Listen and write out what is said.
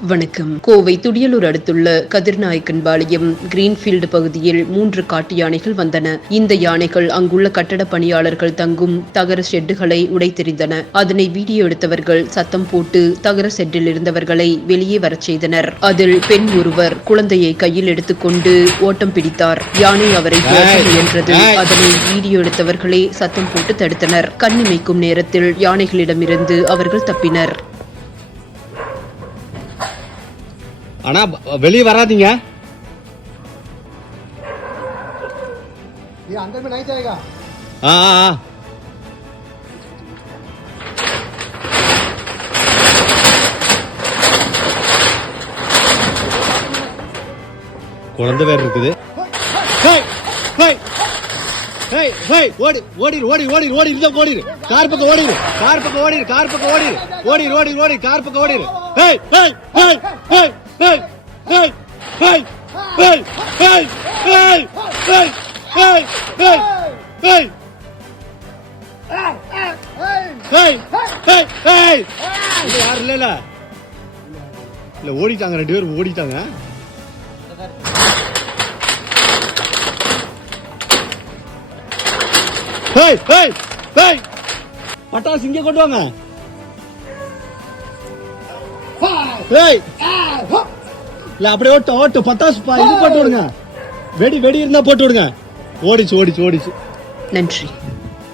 வணக்கம். கோவை துடியலூர் அடுத்துள்ள கதிர்நாயக்கன்பாளையம் கிரீன்ஃபீல்டு பகுதியில் மூன்று காட்டு யானைகள் வந்தன. இந்த யானைகள் அங்குள்ள கட்டட பணியாளர்கள் தங்கும் தகர ஷெட்டுகளை உடைத்தெறிந்தன. அதனை வீடியோ எடுத்தவர்கள் சத்தம் போட்டு தகர ஷெட்டில் இருந்தவர்களை வெளியே வரச் செய்தனர். அதில் பெண் ஒருவர் குழந்தையை கையில் எடுத்துக்கொண்டு ஓட்டம் பிடித்தார். யானை அவரை முயன்றது. அதனை வீடியோ எடுத்தவர்களே சத்தம் போட்டு தடுத்தனர். கண்ணிமைக்கும் நேரத்தில் யானைகளிடமிருந்து அவர்கள் தப்பினர். ஆனால் வெளியே வராதிங்க. ஆ ஆ குழந்தை வேற இருக்குது. ஓடி ஓடி ஓடி ஓடி ஓடி இருந்த ஓடிடு கார் பக்கம் ஓடிடு கார் பக்கம் ஓடிடு கார் பக்கம் ஓடி ஓடி ஓடி ஓடி கார் பக்கம் ஓடிடு யாரும் இல்ல இல்ல ஓடிட்டாங்க ரெண்டு பேரும் ஓடிட்டாங்க. பட்டாசு இங்கே கொண்டு வாங்க. ஏய்! இல்ல அப்படியே ஓட்டு ஓட்டு பத்தாசு இது போட்டு விடுங்க. வெடி வெடி இருந்தா போட்டு விடுங்க. ஓடிச்சு ஓடிச்சு ஓடிச்சு. நன்றி.